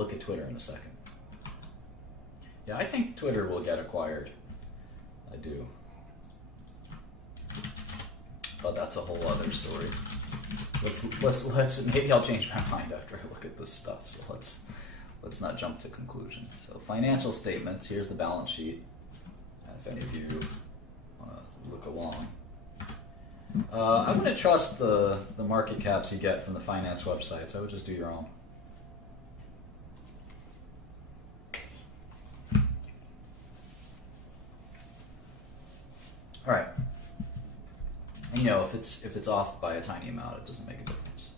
look at Twitter in a second. Yeah, I think Twitter will get acquired. I do. But that's a whole other story. Let's maybe I'll change my mind after I look at this stuff. So let's not jump to conclusions. So financial statements, here's the balance sheet. And if any of you want to look along. I wouldn't trust the market caps you get from the finance websites. I would just do your own. All right. And, you know, if it's off by a tiny amount, it doesn't make a difference.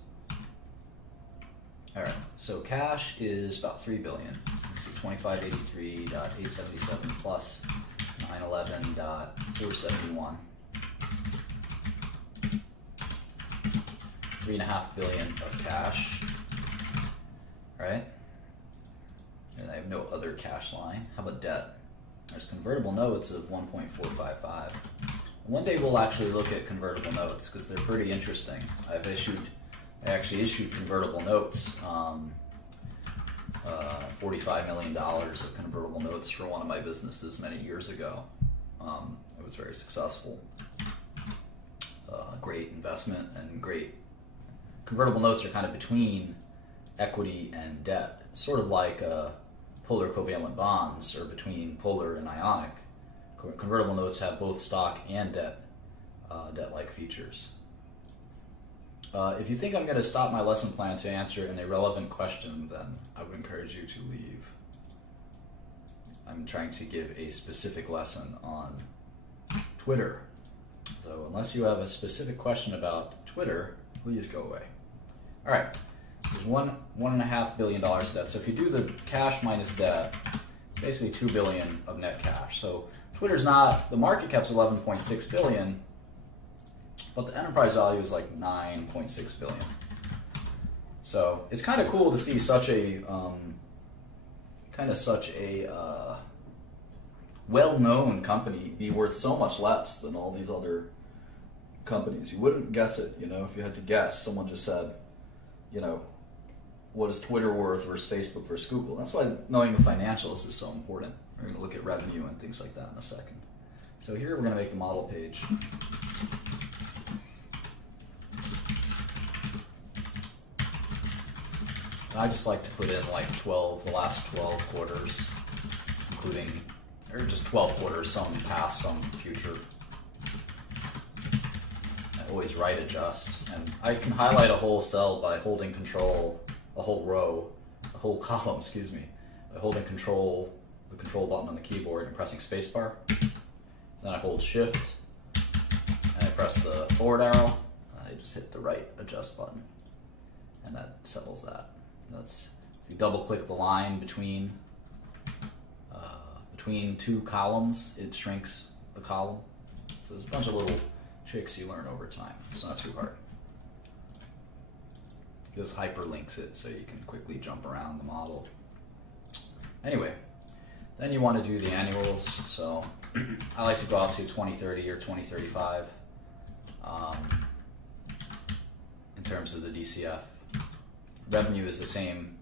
All right. So cash is about $3 billion. Let's see, 2583.877 plus 911.471. $3.5 billion of cash. All right. And I have no other cash line. How about debt? There's convertible notes of 1.455. One day we'll actually look at convertible notes because they're pretty interesting. I actually issued convertible notes, $45 million of convertible notes for one of my businesses many years ago. It was very successful. Great investment and great. Convertible notes are kind of between equity and debt, sort of like polar covalent bonds are between polar and ionic. Convertible notes have both stock and debt-like features. If you think I'm going to stop my lesson plan to answer an irrelevant question, then I would encourage you to leave. I'm trying to give a specific lesson on Twitter. So unless you have a specific question about Twitter, please go away. All right. There's $1.5 billion of debt. So if you do the cash minus debt, it's basically $2 billion of net cash. So Twitter's not, the market cap's $11.6 billion, but the enterprise value is like $9.6 billion. So it's kind of cool to see such a well-known company be worth so much less than all these other companies. You wouldn't guess it, you know, if you had to guess. Someone just said, you know, what is Twitter worth versus Facebook versus Google? That's why knowing the financials is so important. We're going to look at revenue and things like that in a second. So here we're going to make the model page. And I just like to put in like the last 12 quarters, including, or just 12 quarters, some past, some future. I always right adjust. And I can highlight a whole cell by holding control, a whole row, a whole column, excuse me, by holding the control button on the keyboard and pressing spacebar. Then I hold shift and I press the forward arrow. I just hit the right adjust button and that settles that. If you double click the line between two columns, it shrinks the column. So there's a bunch of little tricks you learn over time. It's not too hard. Just hyperlinks it so you can quickly jump around the model. Anyway, then you want to do the annuals. So I like to go out to 2030 or 2035 in terms of the DCF. Revenue is the same,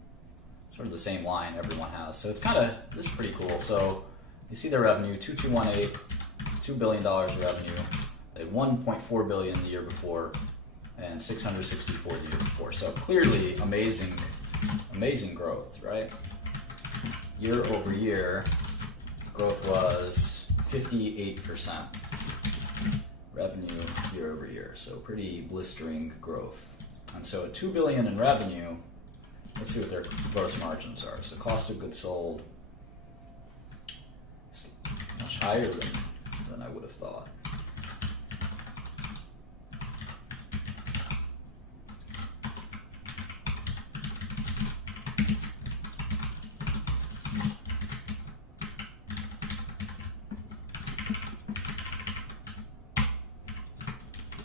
sort of the same line everyone has. So it's this is pretty cool. So you see their revenue, 2218, $2 billion of revenue. They had 1.4 billion the year before and 664 the year before. So clearly amazing growth, right? Year over year, growth was 58%. Revenue year over year. So pretty blistering growth. And so at $2 billion in revenue, let's see what their gross margins are. So cost of goods sold is much higher than I would have thought.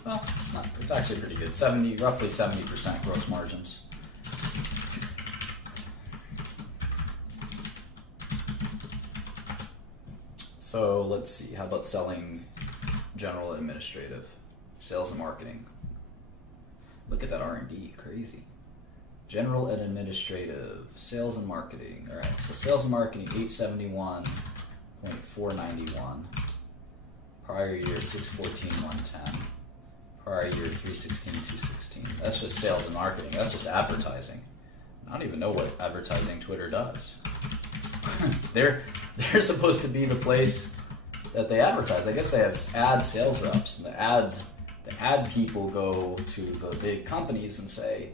Well, it's actually pretty good. Roughly 70% gross margins. So let's see, how about selling, general administrative, sales and marketing? Look at that R&D, crazy. General and administrative, sales and marketing. All right, so sales and marketing 871.491. Prior year 614.110. Prior year 316.216. That's just sales and marketing. That's just advertising. I don't even know what advertising Twitter does. They're supposed to be the place that they advertise. I guess they have ad sales reps. And the ad people go to the big companies and say,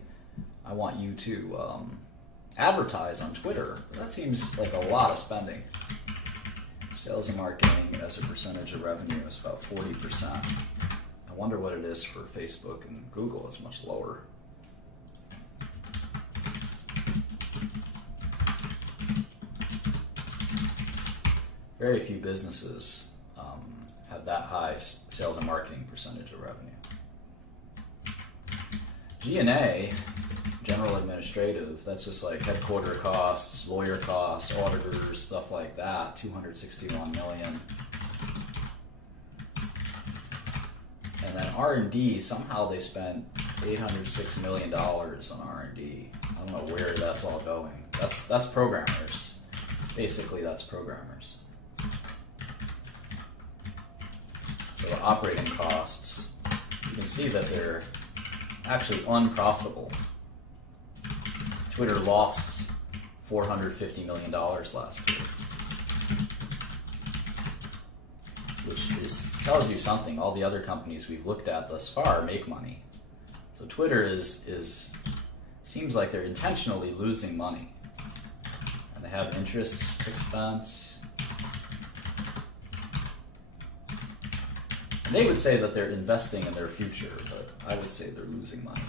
I want you to advertise on Twitter. That seems like a lot of spending. Sales and marketing as a percentage of revenue is about 40%. I wonder what it is for Facebook and Google. It's much lower. Very few businesses have that high sales and marketing percentage of revenue. G&A, general administrative, that's just like headquarter costs, lawyer costs, auditors, stuff like that, 261 million. And then R&D, somehow they spent $806 million on R&D. I don't know where that's all going. That's programmers. Basically, that's programmers. So the operating costs, you can see that they're actually unprofitable. Twitter lost $450 million last year, which tells you something. All the other companies we've looked at thus far make money. So Twitter seems like they're intentionally losing money. And they have interest expense. They would say that they're investing in their future, but I would say they're losing money.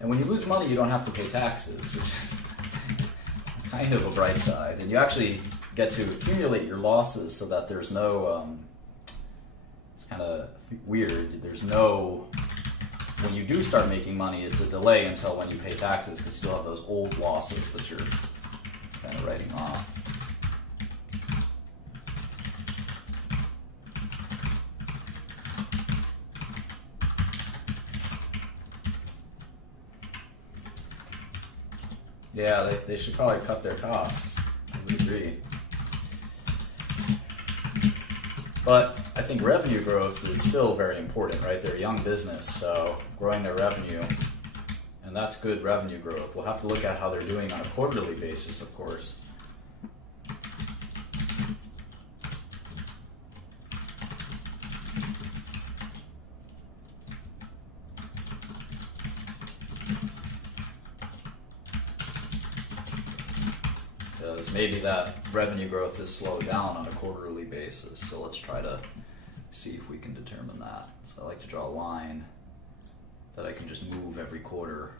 And when you lose money, you don't have to pay taxes, which is kind of a bright side. And you actually get to accumulate your losses so that there's no, it's kind of weird, there's no, when you do start making money, it's a delay until when you pay taxes, because you still have those old losses that you're kind of writing off. Yeah, they should probably cut their costs. I would agree. But I think revenue growth is still very important, right? They're a young business, so growing their revenue, and that's good revenue growth. We'll have to look at how they're doing on a quarterly basis, of course. Maybe that revenue growth is slowed down on a quarterly basis, so let's try to see if we can determine that. So I like to draw a line that I can just move every quarter,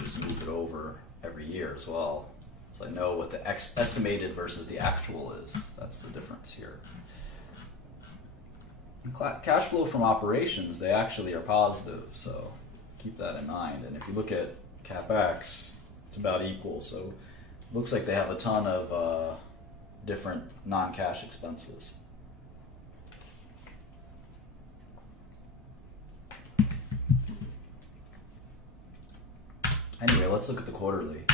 just move it over every year as well, so I know what the estimated versus the actual is. That's the difference here. Cash flow from operations, they actually are positive, so keep that in mind. And if you look at CapEx, it's about equal, so looks like they have a ton of different non-cash expenses. Anyway, let's look at the quarterly.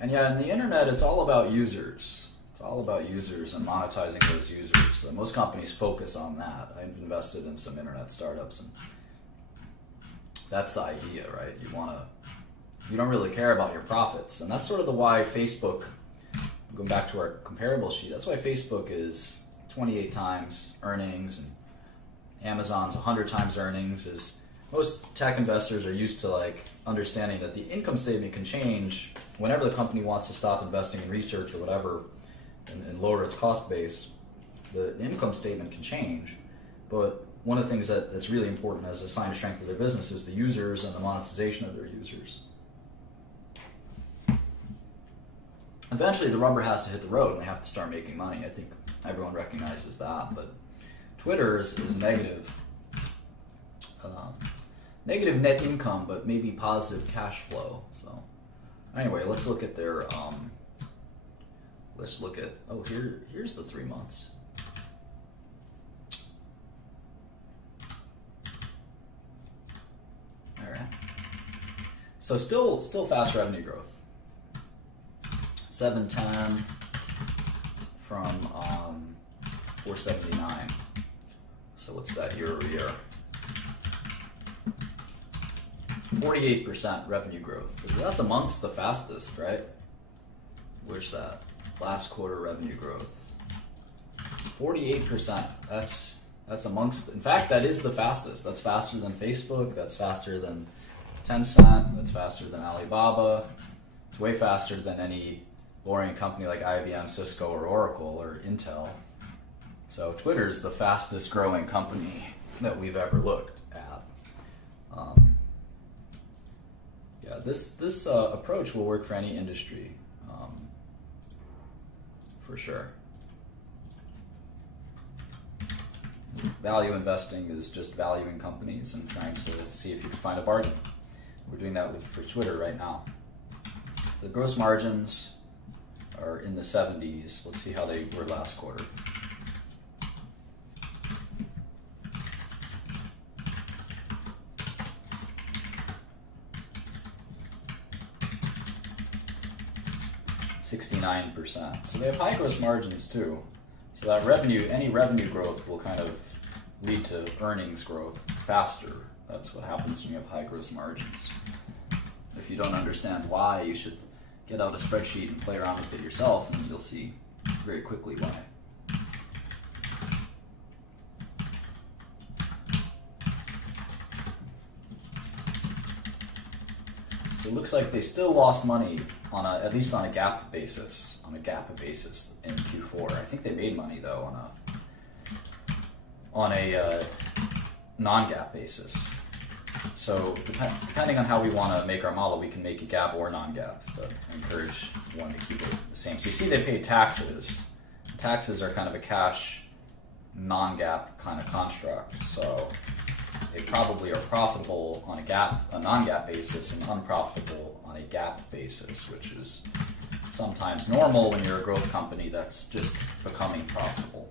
And yeah, in the internet, it's all about users. It's all about users and monetizing those users. So most companies focus on that. I've invested in some internet startups, and that's the idea, right? You don't really care about your profits. And that's sort of the why Facebook, going back to our comparable sheet, that's why Facebook is 28 times earnings and Amazon's 100 times earnings. Is most tech investors are used to like understanding that the income statement can change whenever the company wants to stop investing in research or whatever and lower its cost base. The income statement can change, but one of the things that's really important as a sign of strength of their business is the users and the monetization of their users. Eventually, the rubber has to hit the road, and they have to start making money. I think everyone recognizes that. But Twitter is negative, negative net income, but maybe positive cash flow. So, anyway, let's look at their. Let's look at. Oh, here's the 3 months. So still fast revenue growth. 710 from 479. So what's that year over year? 48% revenue growth. That's amongst the fastest, right? Where's that? Last quarter revenue growth. 48%. That's amongst, in fact, that is the fastest. That's faster than Facebook. That's faster than Tencent. That's faster than Alibaba. It's way faster than any boring company like IBM, Cisco, or Oracle, or Intel. So Twitter's the fastest growing company that we've ever looked at. Yeah, this approach will work for any industry, for sure. Value investing is just valuing companies and trying to see if you can find a bargain. We're doing that for Twitter right now. So gross margins are in the 70s. Let's see how they were last quarter. %. So they have high gross margins too. So that revenue, any revenue growth will kind of lead to earnings growth faster. That's what happens when you have high gross margins. If you don't understand why, you should get out a spreadsheet and play around with it yourself, and you'll see very quickly why. So it looks like they still lost money on at least on a GAAP basis. In Q4. I think they made money though on a non-GAAP basis. So depending on how we want to make our model, we can make it GAAP or non-GAAP, but I encourage one to keep it the same. So you see they pay taxes. Taxes are kind of a cash non-GAAP kind of construct. So they probably are profitable on a non-GAAP basis and unprofitable on a GAAP basis, which is sometimes normal when you're a growth company that's just becoming profitable.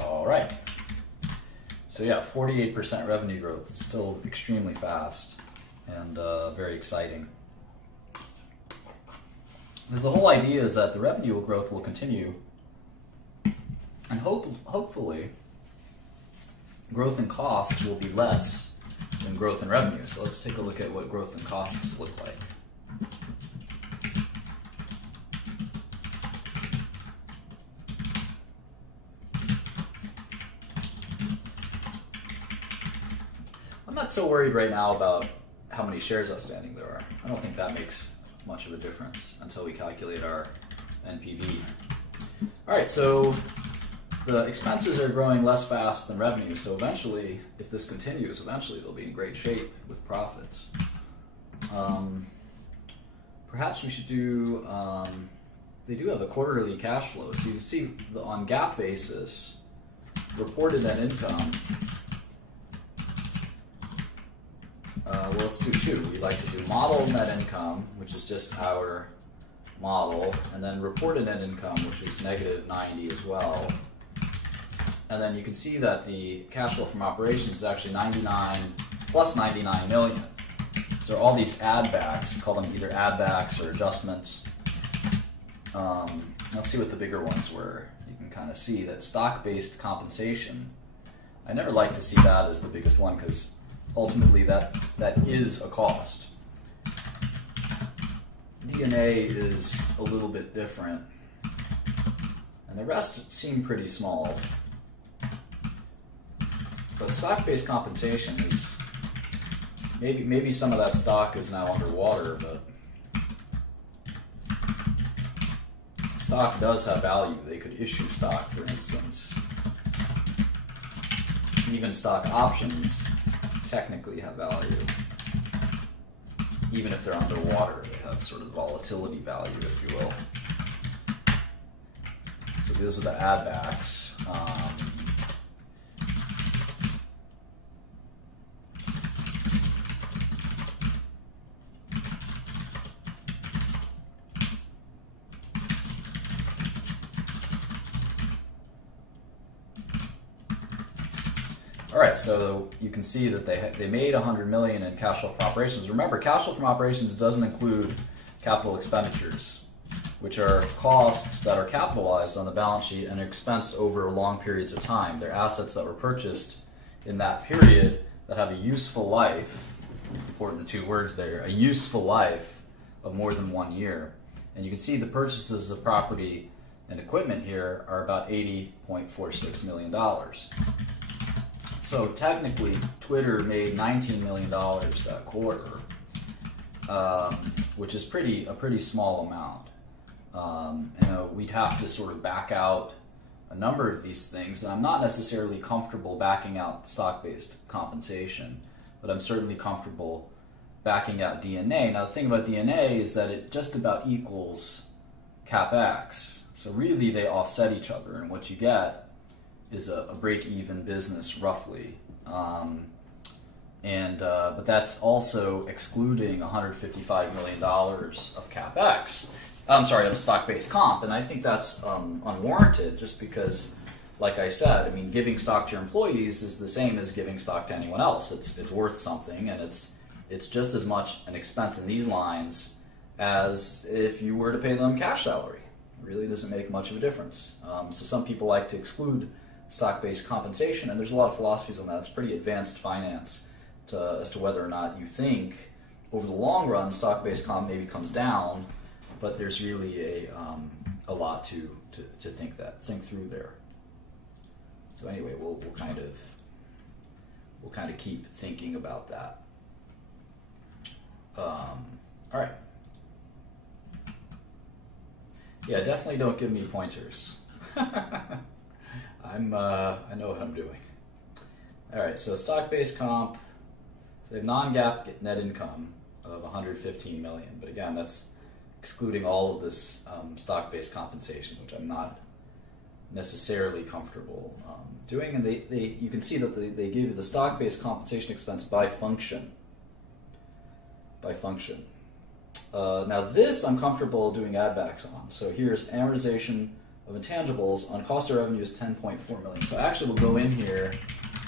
All right. So yeah, 48% revenue growth is still extremely fast and very exciting. Because the whole idea is that the revenue growth will continue, and hopefully growth in costs will be less than growth in revenue. So let's take a look at what growth in costs look like. I'm not so worried right now about how many shares outstanding there are. I don't think that makes much of a difference until we calculate our NPV. All right, so the expenses are growing less fast than revenue, so eventually, if this continues, eventually they'll be in great shape with profits. Perhaps we should do, they do have a quarterly cash flow. So you can see on GAAP basis, reported net income, well, let's do two. We like to do model net income, which is just our model, and then reported net income, which is -90 as well. And then you can see that the cash flow from operations is actually 99 plus 99 million. So all these add backs, we call them either add backs or adjustments. Let's see what the bigger ones were. You can kind of see that stock-based compensation, I never like to see that as the biggest one because ultimately that is a cost. D&A is a little bit different, and the rest seem pretty small. But stock-based compensation is, maybe some of that stock is now underwater, but stock does have value. They could issue stock, for instance. Even stock options technically have value. even if they're underwater, they have sort of volatility value, if you will. So those are the add backs. All right, so you can see that they made $100 million in cash flow from operations. Remember, cash flow from operations doesn't include capital expenditures, which are costs that are capitalized on the balance sheet and expensed over long periods of time. They're assets that were purchased in that period that have a useful life, important two words there, a useful life of more than 1 year. And you can see the purchases of property and equipment here are about $80.46 million. So technically, Twitter made $19 million that quarter, which is a pretty small amount. We'd have to sort of back out a number of these things, and I'm not necessarily comfortable backing out stock-based compensation, but I'm certainly comfortable backing out D&A. Now, the thing about D&A is that it just about equals CapEx, so really they offset each other, and what you get is a break-even business, roughly. But that's also excluding $155 million of CapEx. I'm sorry, of stock-based comp, and I think that's unwarranted just because, like I said, I mean, giving stock to your employees is the same as giving stock to anyone else. It's worth something, and it's just as much an expense in these lines as if you were to pay them cash salary. It really doesn't make much of a difference. So some people like to exclude stock-based compensation, and there's a lot of philosophies on that. It's pretty advanced finance as to whether or not you think over the long run stock-based comp maybe comes down, but there's really a lot to think through there. So anyway, we'll kind of keep thinking about that. All right. Yeah, definitely don't give me pointers. I know what I'm doing. All right, so stock-based comp, so they have non-GAAP net income of $115 million, but again, that's excluding all of this stock-based compensation, which I'm not necessarily comfortable doing. And you can see that they give you the stock-based compensation expense by function. Now this I'm comfortable doing add-backs on. So here's amortization of intangibles on cost of revenue is $10.4 million. So actually we'll go in here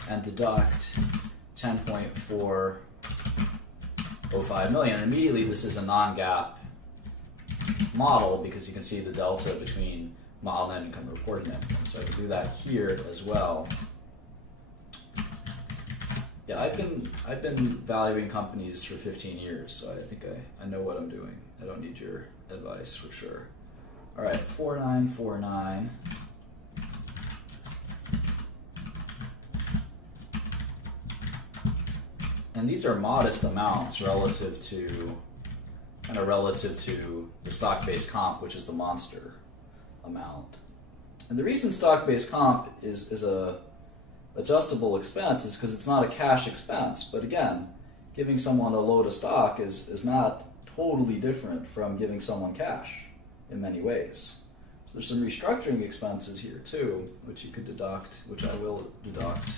and deduct $10.405 million. And immediately this is a non-GAAP model because you can see the delta between model net income and reported net income. So I can do that here as well. Yeah, I've been valuing companies for 15 years, so I think I know what I'm doing. I don't need your advice for sure. All right, 4949. And these are modest amounts relative to the stock-based comp, which is the monster amount. And the reason stock-based comp is a adjustable expense is because it's not a cash expense. But again, giving someone a load of stock is not totally different from giving someone cash in many ways. So there's some restructuring expenses here too, which you could deduct, which I will deduct.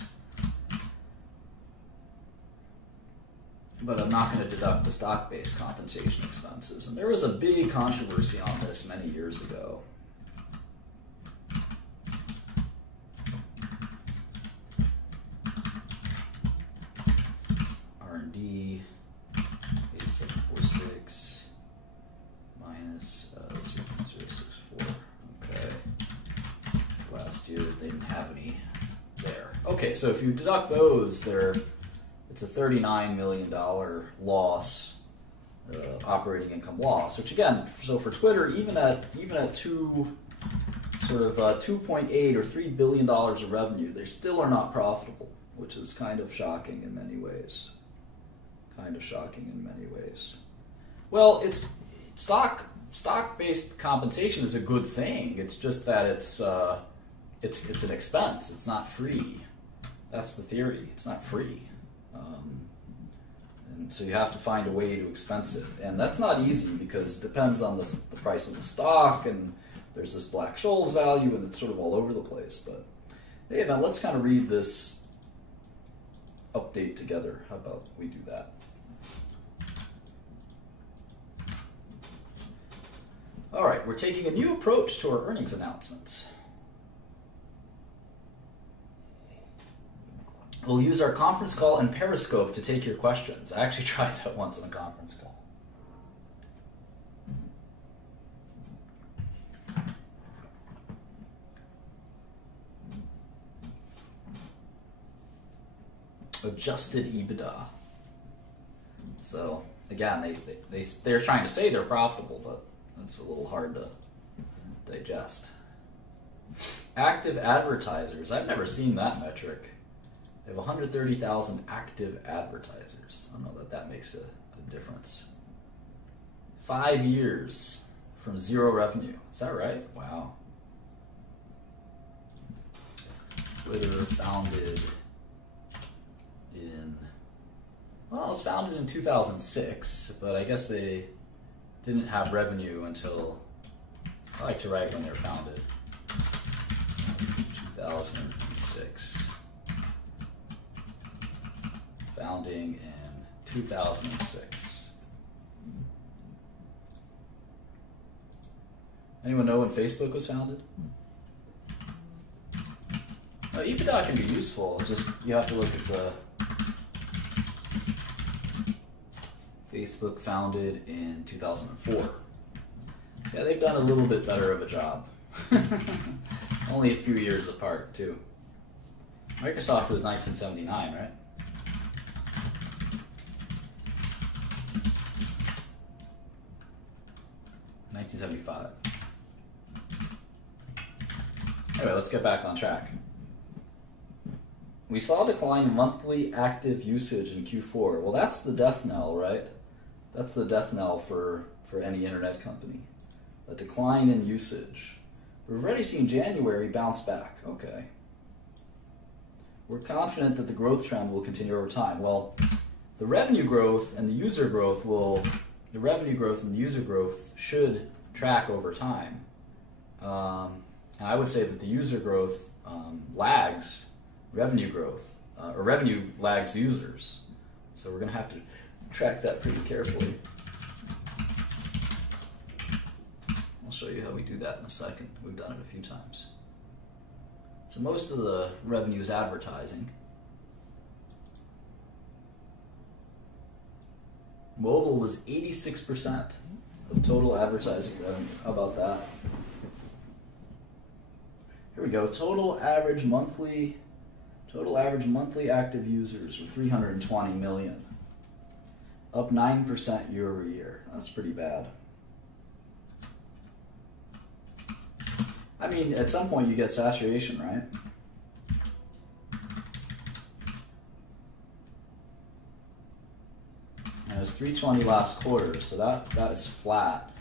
But I'm not going to deduct the stock-based compensation expenses. And there was a big controversy on this many years ago. R&D 8746 minus 0.064. Okay. Last year they didn't have any there. Okay, so if you deduct those, it's a $39 million loss, operating income loss. Which again, so for Twitter, even at $2.8 or $3 billion of revenue, they still are not profitable, which is kind of shocking in many ways. Well, it's stock-based compensation is a good thing. It's just that it's an expense. It's not free. That's the theory. It's not free. And so you have to find a way to expense it. And that's not easy because it depends on the price of the stock, and there's this Black-Scholes value, and it's sort of all over the place. But hey, man, let's kind of read this update together. How about we do that? All right, we're taking a new approach to our earnings announcements. We'll use our conference call and Periscope to take your questions. I actually tried that once on a conference call. Adjusted EBITDA. So again, they're trying to say they're profitable, but it's a little hard to digest. Active advertisers. I've never seen that metric. They have 130,000 active advertisers. I don't know that makes a difference. 5 years from zero revenue. Is that right? Wow. Twitter founded in, well, it was founded in 2006, but I guess they didn't have revenue until, I like to write when they were founded, 2006. Founding in 2006. Anyone know when Facebook was founded? No, EBITDA can be useful, just you have to look at the Facebook founded in 2004. Yeah, they've done a little bit better of a job. Only a few years apart, too. Microsoft was 1979, right? $1975. Anyway, let's get back on track. We saw a decline in monthly active usage in Q4. Well, that's the death knell, right? That's the death knell for any internet company. A decline in usage. We've already seen January bounce back. Okay. We're confident that the growth trend will continue over time. Well, the revenue growth and the user growth should track over time. And I would say that the user growth lags revenue growth, or revenue lags users. So we're going to have to track that pretty carefully. I'll show you how we do that in a second. We've done it a few times. So most of the revenue is advertising. Mobile was 86% of total advertising revenue. How about that? Here we go. Total average monthly active users were 320 million. Up 9% year over year. That's pretty bad. I mean, at some point you get saturation, right? And it was 320 last quarter, so that is flat.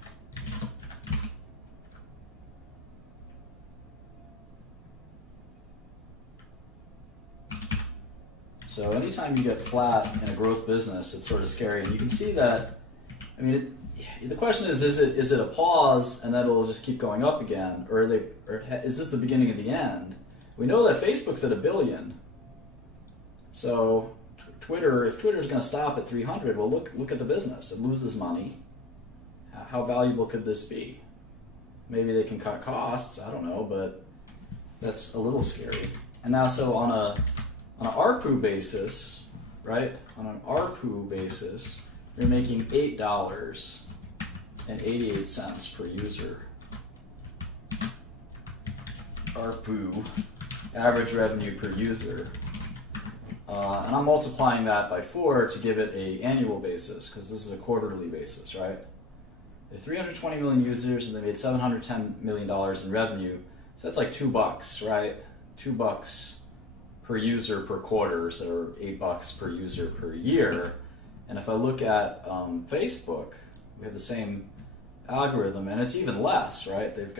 So anytime you get flat in a growth business, it's sort of scary. And you can see that, I mean, the question is it a pause and then it'll just keep going up again? Or is this the beginning of the end? We know that Facebook's at 1 billion. So if Twitter's going to stop at 300, well, look at the business. It loses money. How valuable could this be? Maybe they can cut costs. I don't know, but that's a little scary. And now, so on an ARPU basis, right? On an ARPU basis, you're making $8.88 per user. ARPU, average revenue per user. And I'm multiplying that by 4 to give it an annual basis, because this is a quarterly basis, right? They have 320 million users, and they made $710 million in revenue. So that's like $2, right? $2 per user per quarter, so $8 per user per year. And if I look at Facebook, we have the same algorithm, and it's even less, right? They're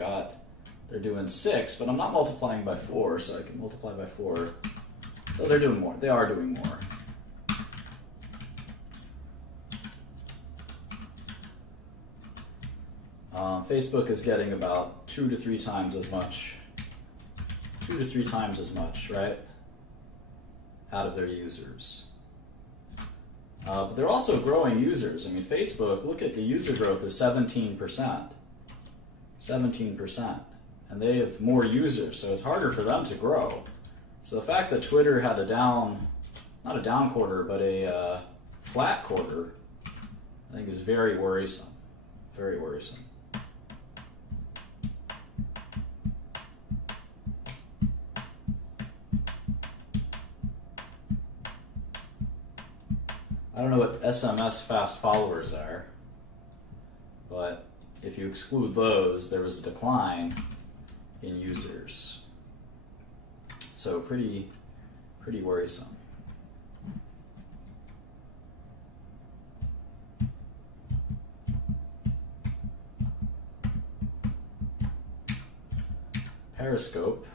doing 6, but I'm not multiplying by 4, so I can multiply by 4. So they're doing more. They are doing more. Facebook is getting about 2 to 3 times as much, right, out of their users. But they're also growing users. I mean, Facebook, look at the user growth is 17%. 17%. And they have more users, so it's harder for them to grow. So the fact that Twitter had a not a down quarter, but a flat quarter, I think is very worrisome. Very worrisome. I don't know what SMS fast followers are, but if you exclude those, there was a decline in users. So pretty worrisome. Periscope.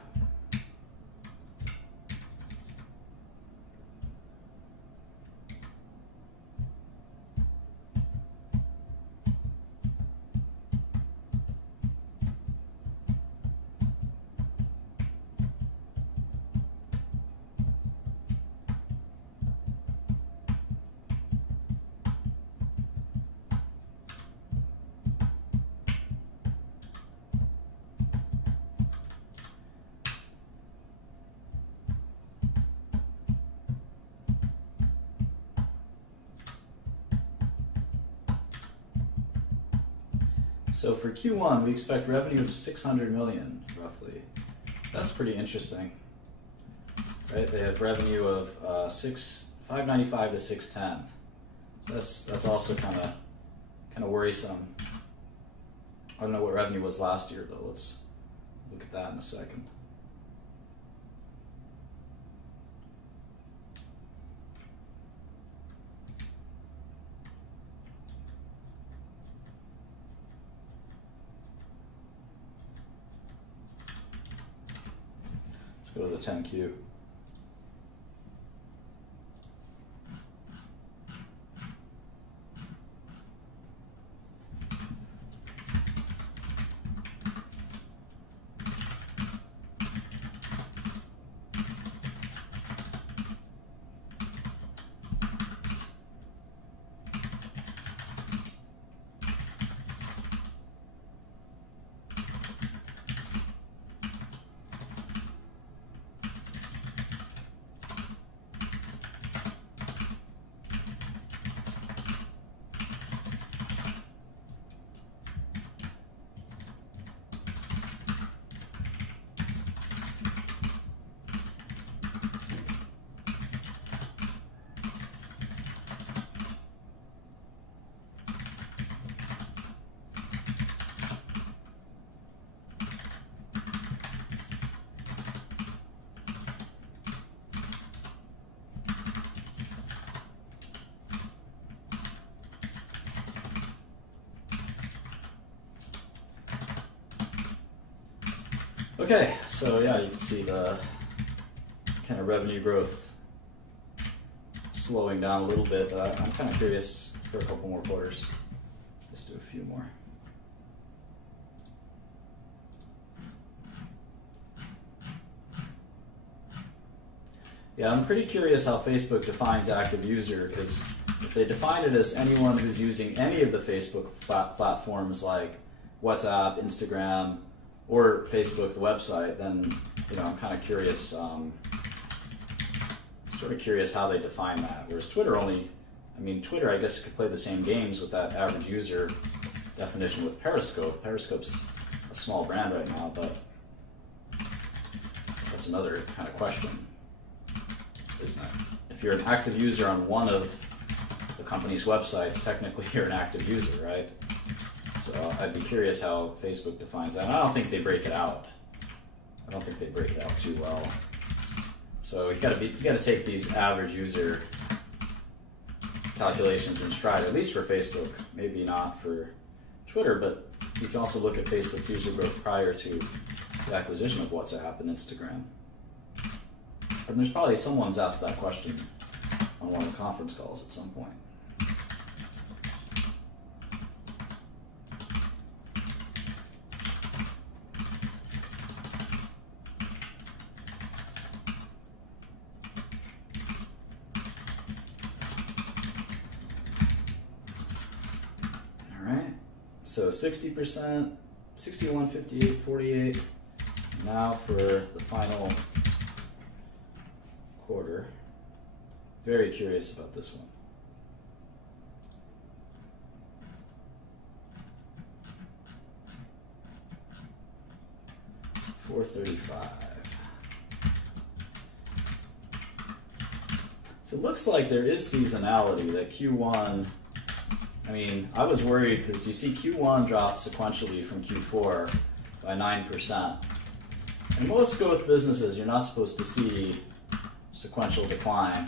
So for Q1, we expect revenue of 600 million, roughly. That's pretty interesting, right? They have revenue of 595 to 610. That's also kind of worrisome. I don't know what revenue was last year, though. Let's look at that in a second. Go to the 10Q. Okay, so yeah, you can see the kind of revenue growth slowing down a little bit, but I'm kind of curious for a couple more quarters. Let's do a few more. Yeah, I'm pretty curious how Facebook defines active user, because if they define it as anyone who's using any of the Facebook platforms like WhatsApp, Instagram, or Facebook, the website, then I'm kind of curious, sort of curious how they define that. Whereas Twitter Twitter I guess could play the same games with that average user definition with Periscope. Periscope's a small brand right now, but that's another kind of question, isn't it? If you're an active user on one of the company's websites, technically you're an active user, right? So I'd be curious how Facebook defines that. And I don't think they break it out. I don't think they break it out too well. So you got to take these average user calculations in stride, at least for Facebook. Maybe not for Twitter, but you can also look at Facebook's user growth prior to the acquisition of WhatsApp and Instagram. And there's probably someone's asked that question on one of the conference calls at some point. So 60%, 61, 58, 48. Now for the final quarter. Very curious about this one. $435. So it looks like there is seasonality, that Q1, I mean, I was worried because you see Q1 drop sequentially from Q4 by 9%. In most growth businesses, you're not supposed to see sequential decline.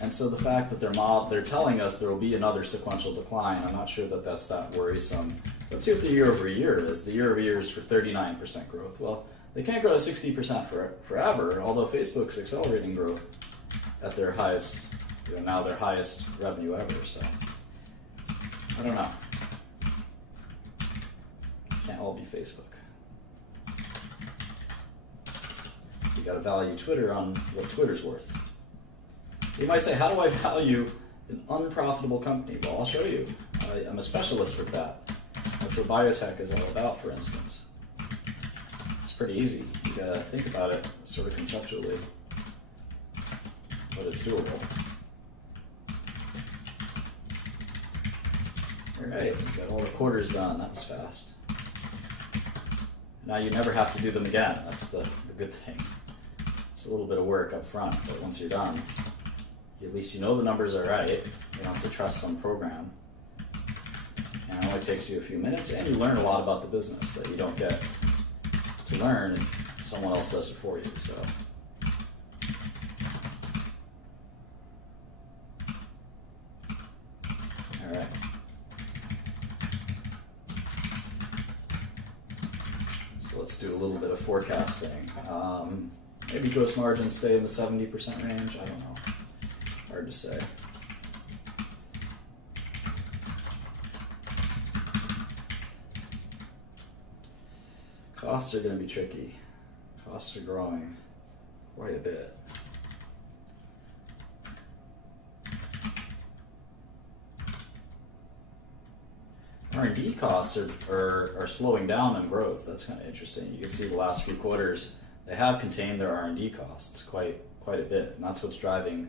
And so the fact that they're telling us there will be another sequential decline, I'm not sure that that's that worrisome. Let's see what the year over year is. The year over year is for 39% growth. Well, they can't grow to 60% forever, although Facebook's accelerating growth at their highest, now their highest revenue ever. So I don't know. Can't all be Facebook. You got to value Twitter on what Twitter's worth. You might say, how do I value an unprofitable company? Well, I'll show you. I'm a specialist at that. That's what biotech is all about, for instance. It's pretty easy. You gotta think about it sort of conceptually, but it's doable. All right, got all the quarters done. That was fast. Now you never have to do them again. That's the good thing. It's a little bit of work up front, but once you're done, at least you know the numbers are right. You don't have to trust some program. And it only takes you a few minutes, and you learn a lot about the business that you don't get to learn if someone else does it for you. So, all right. So let's do a little bit of forecasting. Maybe gross margins stay in the 70% range. I don't know. Hard to say. Costs are going to be tricky. Costs are growing quite a bit. R&D costs are slowing down in growth. That's kind of interesting. You can see the last few quarters, they have contained their R&D costs quite a bit, and that's what's driving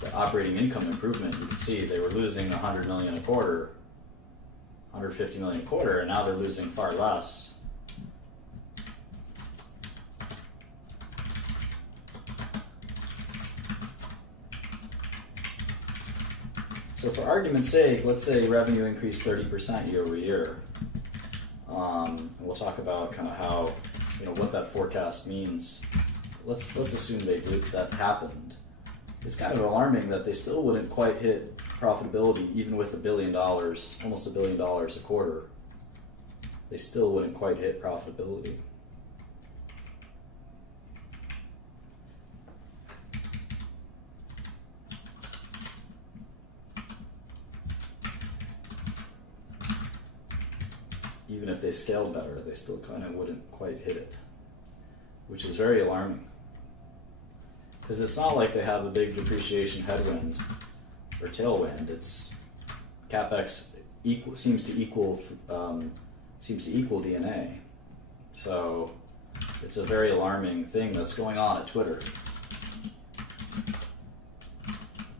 the operating income improvement. You can see they were losing $100 million a quarter, $150 million a quarter, and now they're losing far less. So for argument's sake, let's say revenue increased 30% year over year. And we'll talk about kind of how, what that forecast means. Let's assume that happened. It's kind of alarming that they still wouldn't quite hit profitability even with $1 billion, almost $1 billion a quarter. They still wouldn't quite hit profitability. Even if they scaled better, they still kind of wouldn't quite hit it, which is very alarming. Because it's not like they have a big depreciation headwind or tailwind. It's CapEx seems to equal DNA. So it's a very alarming thing that's going on at Twitter.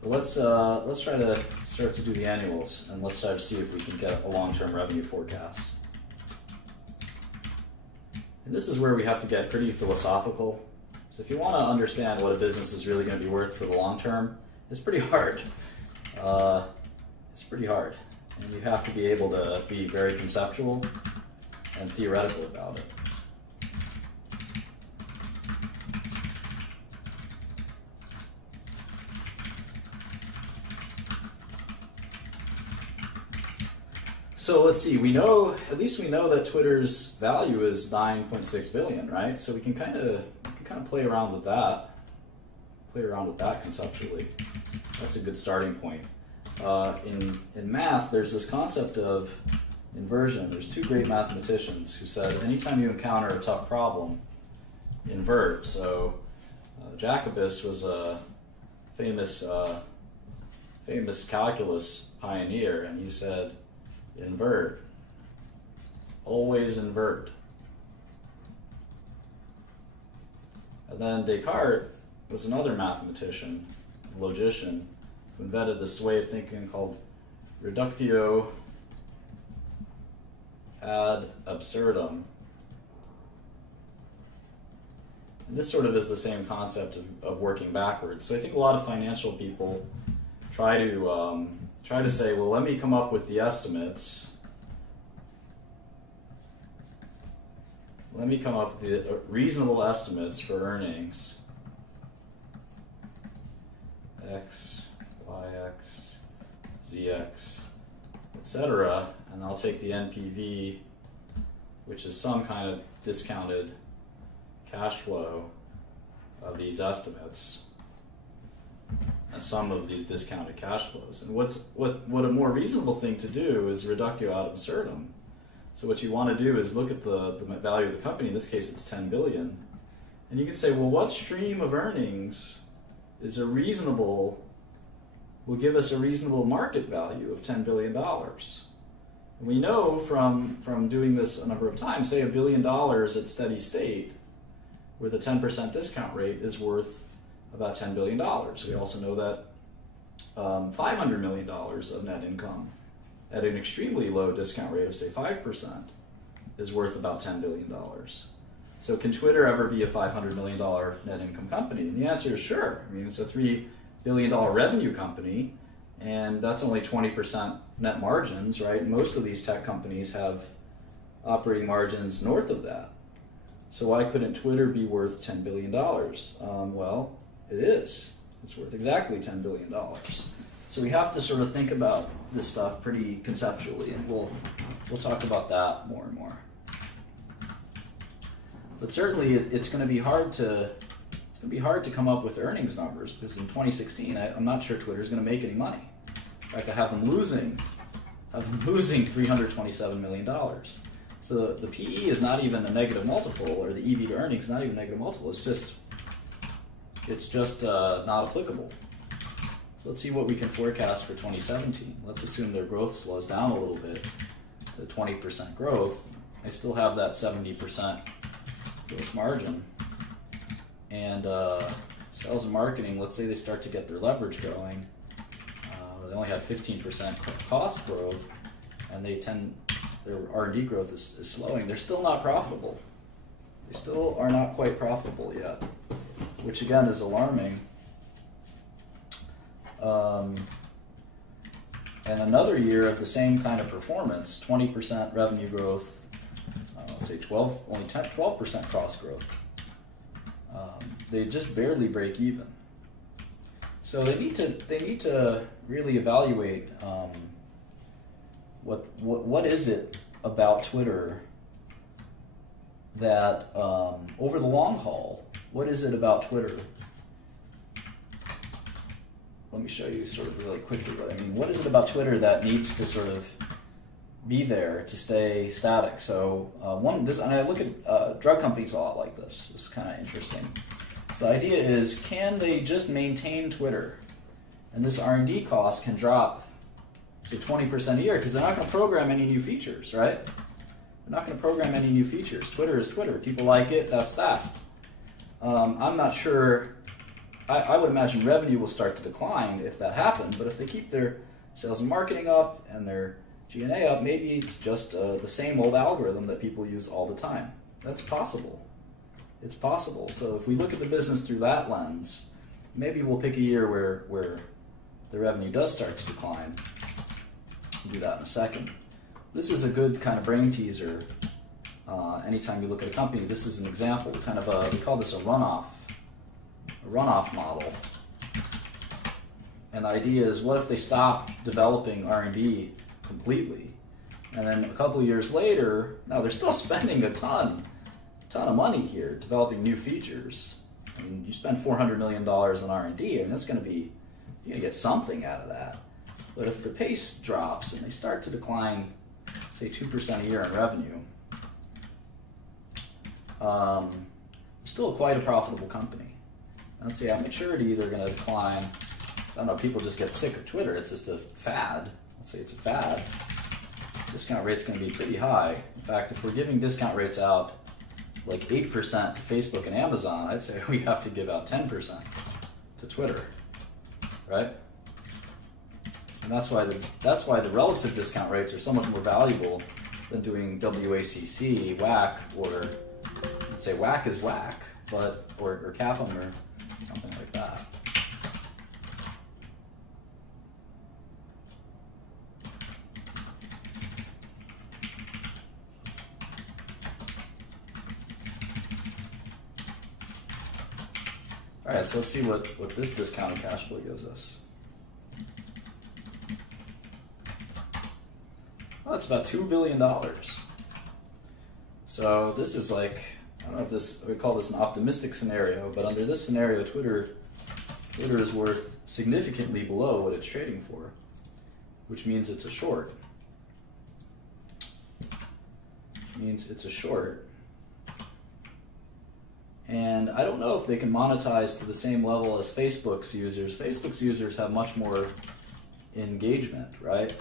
But let's try to start to do the annuals, and let's try to see if we can get a long-term revenue forecast. And this is where we have to get pretty philosophical. So if you want to understand what a business is really going to be worth for the long term, it's pretty hard. It's pretty hard. And you have to be able to be very conceptual and theoretical about it. So let's see, at least we know that Twitter's value is 9.6 billion, right? So we can kind of play around with that. Conceptually. That's a good starting point. In math, there's this concept of inversion. There's two great mathematicians who said anytime you encounter a tough problem, invert. So Jacobus was a famous calculus pioneer, and he said, invert, always invert. And then Descartes was another mathematician, logician, who invented this way of thinking called reductio ad absurdum. And this sort of is the same concept of working backwards. So I think a lot of financial people try to say, well, let me come up with the estimates. Let me come up with the reasonable estimates for earnings. X, YX, ZX, etc. And I'll take the NPV, which is some kind of discounted cash flow of these estimates, a sum of these discounted cash flows. And what a more reasonable thing to do is reductio ad absurdum. So what you want to do is look at the value of the company. In this case, it's 10 billion, and you can say, well, what stream of earnings is will give us a reasonable market value of $10 billion? And we know from doing this a number of times, say $1 billion at steady state with a 10% discount rate is worth about $10 billion. We also know that $500 million of net income at an extremely low discount rate of, say, 5% is worth about $10 billion. So can Twitter ever be a $500 million net income company? And the answer is sure. I mean, it's a $3 billion revenue company, and that's only 20% net margins, right? Most of these tech companies have operating margins north of that. So why couldn't Twitter be worth $10 billion? Well, it is. It's worth exactly $10 billion. So we have to sort of think about this stuff pretty conceptually, and we'll talk about that more and more. But certainly, it's going to be hard to come up with earnings numbers, because in 2016, I'm not sure Twitter's going to make any money. In fact, I have them losing $327 million. So the PE is not even a negative multiple, or the EV to earnings is not even a negative multiple. It's just not applicable. So let's see what we can forecast for 2017. Let's assume their growth slows down a little bit to 20% growth. I still have that 70% gross margin. And sales and marketing, let's say they start to get their leverage going. They only have 15% cost growth, and their R&D growth is slowing. They're still not profitable. They still are not quite profitable yet, which again is alarming. And another year of the same kind of performance, 20% revenue growth, let's say 12% cost growth. They just barely break even. So they need to really evaluate what is it about Twitter that over the long haul, what is it about Twitter? Let me show you sort of really quickly what I mean. What is it about Twitter that needs to sort of be there to stay static? So and I look at drug companies a lot like this. This is kind of interesting. So the idea is, can they just maintain Twitter? And this R&D cost can drop to 20% a year, because they're not going to program any new features, right? They're not going to program any new features. Twitter is Twitter. People like it, that's that. I'm not sure. I would imagine revenue will start to decline if that happened, but if they keep their sales and marketing up and their G&A up, maybe it's just the same old algorithm that people use all the time. That's possible. It's possible. So if we look at the business through that lens, maybe we'll pick a year where the revenue does start to decline. We'll do that in a second. This is a good kind of brain teaser. Anytime you look at a company, this is an example, kind of we call this a runoff model. And the idea is, what if they stop developing R&D completely? And then a couple of years later, now they're still spending a ton of money here developing new features. I mean, you spend $400 million on R&D, I mean, that's going to be, you're going to get something out of that. But if the pace drops and they start to decline, say 2% a year in revenue, they're still quite a profitable company. Let's see, at maturity, they're going to decline. So I don't know, people just get sick of Twitter. It's just a fad. Let's say it's a fad. Discount rate's going to be pretty high. In fact, if we're giving discount rates out like 8% to Facebook and Amazon, I'd say we have to give out 10% to Twitter, right? And that's why the relative discount rates are so much more valuable than doing WACC, WAC, or let's say WAC is WAC, but or CAPM or something like that. All right, so let's see what this discounted cash flow gives us. Well, it's about $2 billion. So this is like, I don't know if we call this an optimistic scenario, but under this scenario, Twitter is worth significantly below what it's trading for, which means it's a short. And I don't know if they can monetize to the same level as Facebook's users. Facebook's users have much more engagement, right?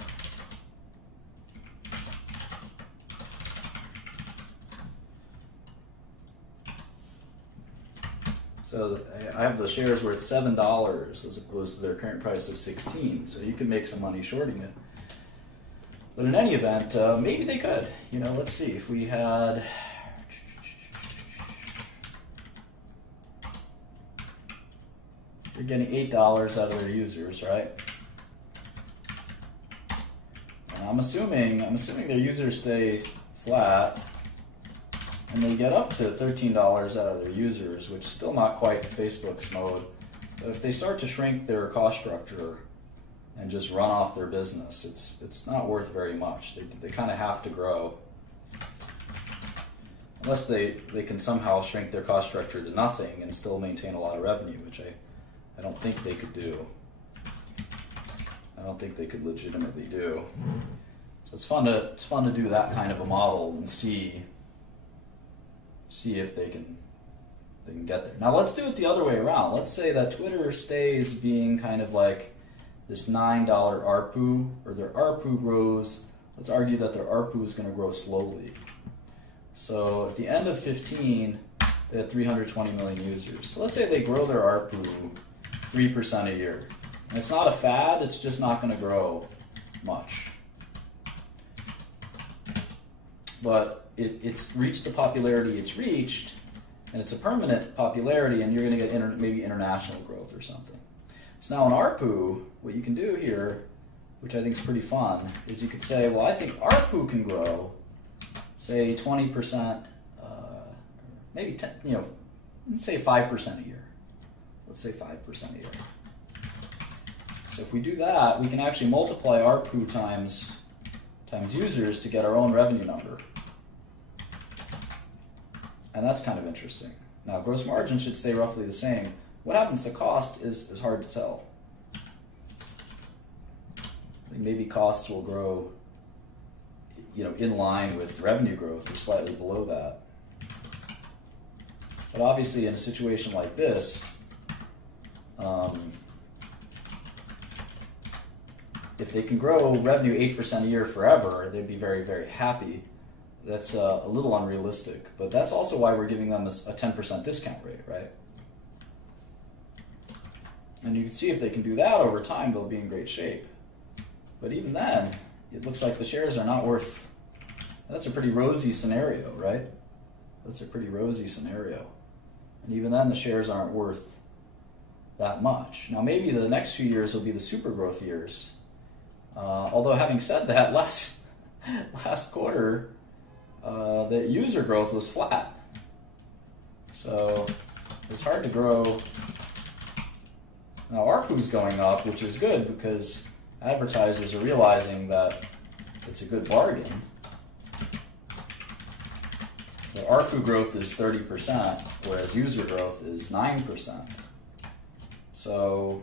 So I have the shares worth $7 as opposed to their current price of 16. So you can make some money shorting it. But in any event, maybe they could. You know, let's see if we had. You're getting $8 out of their users, right? And I'm assuming their users stay flat, and they get up to $13 out of their users, which is still not quite Facebook's mode. But if they start to shrink their cost structure and just run off their business, it's not worth very much. They kind of have to grow. Unless they can somehow shrink their cost structure to nothing and still maintain a lot of revenue, which I don't think they could do. I don't think they could legitimately do. So it's fun to do that kind of a model and see if they can get there. Now let's do it the other way around. Let's say that Twitter stays being kind of like this $9 ARPU, or their ARPU grows. Let's argue that their ARPU is going to grow slowly. So at the end of 15, they had 320 million users. So let's say they grow their ARPU 3% a year. And it's not a fad, it's just not going to grow much. But it's reached the popularity it's reached, and it's a permanent popularity, and you're going to get maybe international growth or something. So now in ARPU, what you can do here, which I think is pretty fun, is you could say, well, I think ARPU can grow, say 20%, maybe 10, let's say 5% a year. Let's say 5% a year. So if we do that, we can actually multiply ARPU times users to get our own revenue number. And that's kind of interesting. Now, gross margin should stay roughly the same. What happens to cost is hard to tell. I think maybe costs will grow, in line with revenue growth or slightly below that. But obviously, in a situation like this, if they can grow revenue 8% a year forever, they'd be very, very happy. That's a little unrealistic, but that's also why we're giving them a 10% discount rate, right? And you can see if they can do that over time, they'll be in great shape. But even then, it looks like the shares are not worth. That's a pretty rosy scenario, right? That's a pretty rosy scenario. And even then, the shares aren't worth that much. Now, maybe the next few years will be the super growth years. Although, having said that, last quarter, the user growth was flat. So it's hard to grow. Now, ARPU's going up, which is good because advertisers are realizing that it's a good bargain. The ARPU growth is 30%, whereas user growth is 9%. So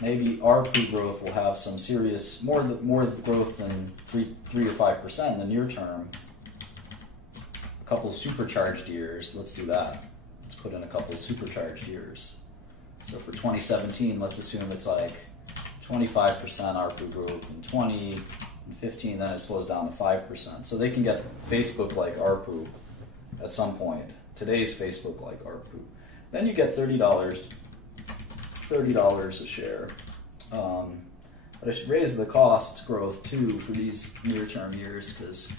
maybe ARPU growth will have some serious, more growth than 3 or 5% in the near term. A couple supercharged years, let's do that. let's put in a couple of supercharged years. So for 2017, let's assume it's like 25% ARPU growth, and 2015, then it slows down to 5%. So they can get Facebook-like ARPU at some point. Today's Facebook-like ARPU. Then you get $30 a share. But I should raise the cost growth too for these near-term years, because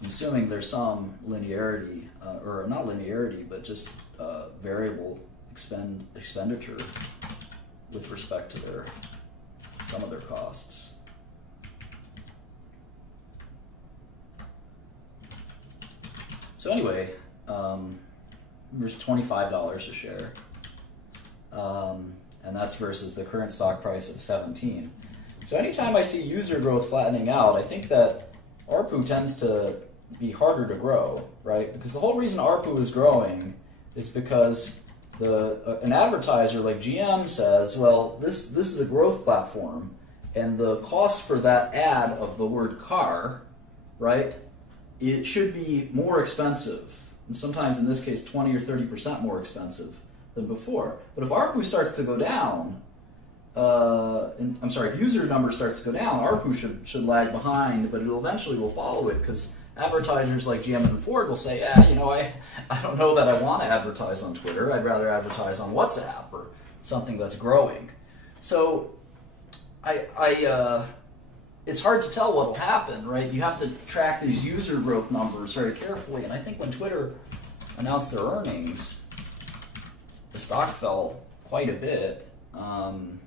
I'm assuming there's some linearity, or not linearity, but just variable expenditure with respect to some of their costs. So anyway, there's $25 a share, and that's versus the current stock price of 17. So anytime I see user growth flattening out, I think that ARPU tends to be harder to grow, right? Because the whole reason ARPU is growing is because an advertiser like GM says, well, this is a growth platform, and the cost for that ad of the word car, right, it should be more expensive, and sometimes in this case 20 or 30% more expensive than before. But if ARPU starts to go down, if user number starts to go down, ARPU should lag behind, but it eventually will follow it, because advertisers like GM and Ford will say, yeah, I don't know that I want to advertise on Twitter. I'd rather advertise on WhatsApp or something that's growing. So it's hard to tell what will happen, right? You have to track these user growth numbers very carefully. And I think when Twitter announced their earnings, the stock fell quite a bit on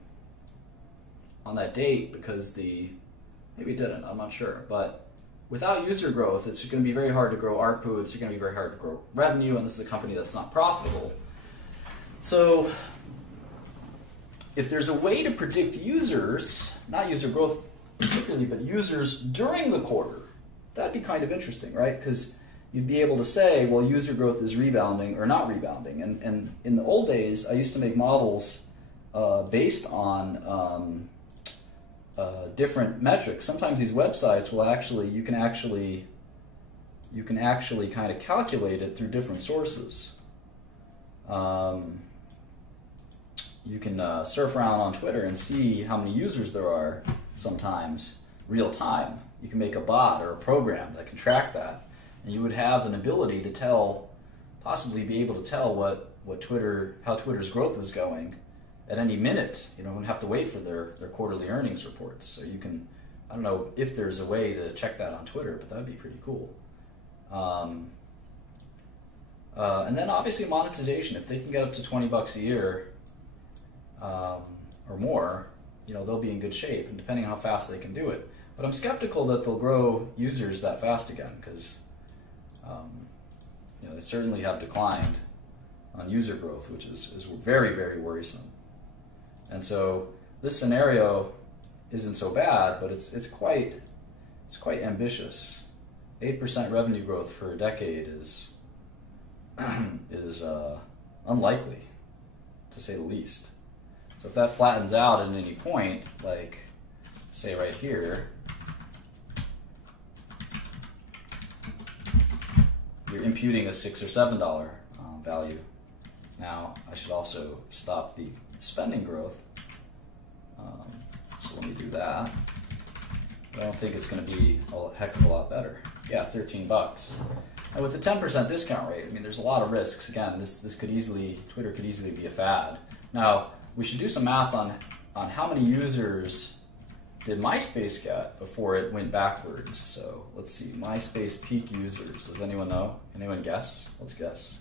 that date, because maybe it didn't, I'm not sure. But without user growth, it's going to be very hard to grow ARPU, it's going to be very hard to grow revenue, and this is a company that's not profitable. So if there's a way to predict users, not user growth particularly, but users during the quarter, that'd be kind of interesting, right? Because you'd be able to say, well, user growth is rebounding or not rebounding. And in the old days, I used to make models based on different metrics. Sometimes these websites will you can actually kind of calculate it through different sources. You can surf around on Twitter and see how many users there are sometimes real time. You can make a bot or a program that can track that, and you would have an ability to possibly be able to tell how Twitter's growth is going at any minute. You don't have to wait for their quarterly earnings reports. So you can, I don't know if there's a way to check that on Twitter, but that'd be pretty cool. And then obviously monetization. If they can get up to $20 a year or more, they'll be in good shape, and depending on how fast they can do it. But I'm skeptical that they'll grow users that fast again, because they certainly have declined on user growth, which is very, very worrisome. And so this scenario isn't so bad, but it's quite ambitious. 8% revenue growth for a decade is unlikely, to say the least. So if that flattens out at any point, like say right here, you're imputing a $6 or $7 value. Now I should also stop the spending growth. So let me do that. But I don't think it's going to be a heck of a lot better. Yeah, $13. And with the 10% discount rate, there's a lot of risks. Again, Twitter could easily be a fad. Now, we should do some math on how many users did MySpace get before it went backwards. So let's see, MySpace peak users. Does anyone know? Anyone guess? Let's guess.